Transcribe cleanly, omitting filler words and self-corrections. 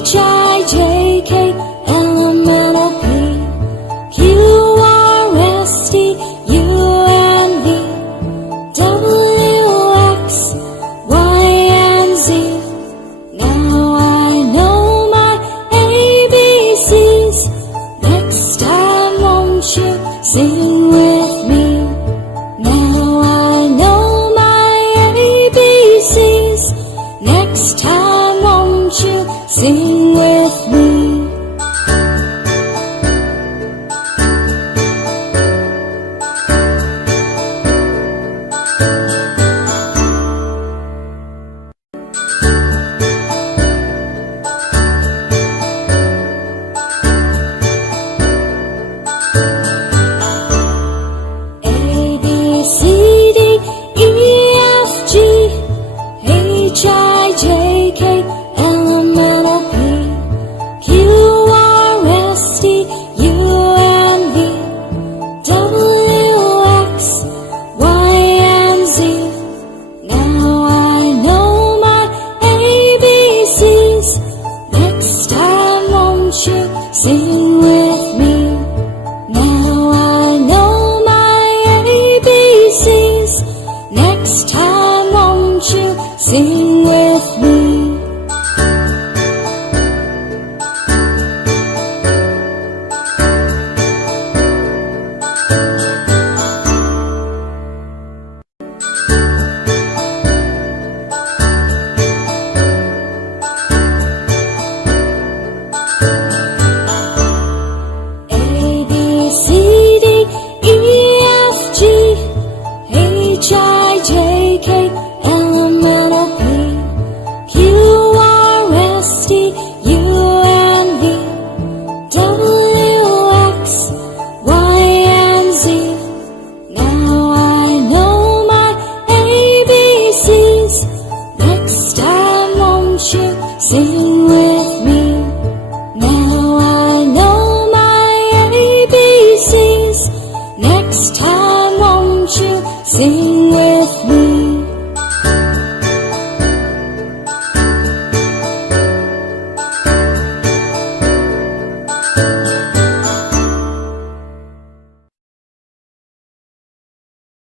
H I J K L M N O P Q R S T U N V W X Y and Z. Now I know my ABCs. Next time won't you sing with me? Now I know my ABCs. Next time won't you sing with me?